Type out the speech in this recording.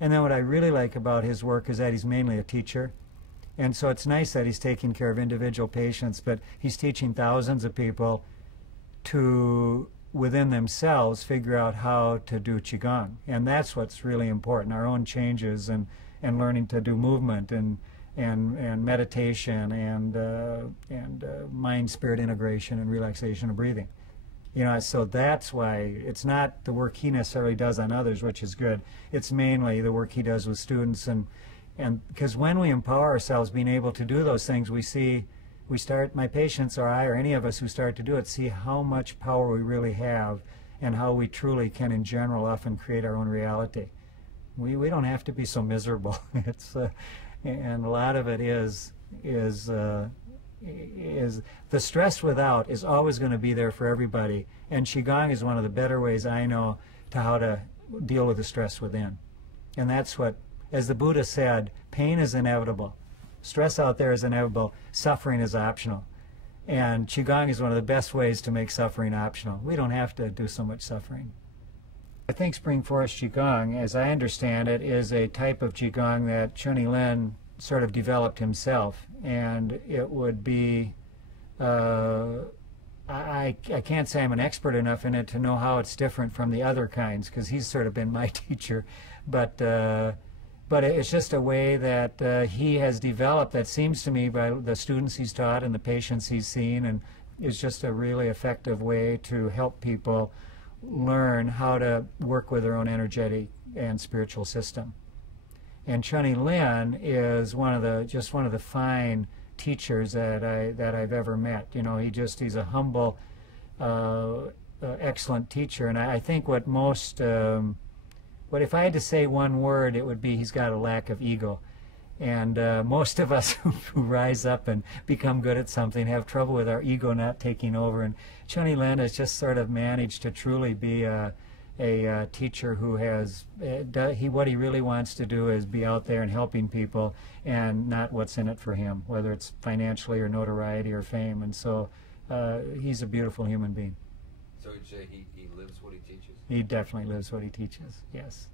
And then what I really like about his work is that he's mainly a teacher. And so it's nice that he's taking care of individual patients, but he's teaching thousands of people to, within themselves, figure out how to do Qigong. And that's what's really important, our own changes and learning to do movement and meditation and mind-spirit integration and relaxation and breathing. You know, so that's why it's not the work he necessarily does on others, which is good. It's mainly the work he does with students, and because when we empower ourselves being able to do those things, we start, my patients or I or any of us who start to do it, see how much power we really have and how we truly can in general often create our own reality. We don't have to be so miserable. It's and a lot of it is the stress without is always going to be there for everybody, and Qigong is one of the better ways I know to how to deal with the stress within. And that's what, as the Buddha said, pain is inevitable, stress out there is inevitable, suffering is optional, and Qigong is one of the best ways to make suffering optional. We don't have to do so much suffering. I think Spring Forest Qigong, as I understand it, is a type of Qigong that Chun-Li Lin sort of developed himself, and it would be, I can't say I'm an expert enough in it to know how it's different from the other kinds, because he's sort of been my teacher, but it's just a way that he has developed that seems to me, by the students he's taught and the patients he's seen, and is just a really effective way to help people learn how to work with their own energetic and spiritual system. And Chun-Li Lin is one of the fine teachers that I've ever met. You know, he's a humble, excellent teacher. And I think what if I had to say one word, it would be he's got a lack of ego. And most of us who rise up and become good at something have trouble with our ego not taking over. And Chun-Li Lin has just sort of managed to truly be a teacher who has, what he really wants to do is be out there and helping people, and not what's in it for him, whether it's financially or notoriety or fame. And so he's a beautiful human being. So you'd say he lives what he teaches? He definitely lives what he teaches, yes.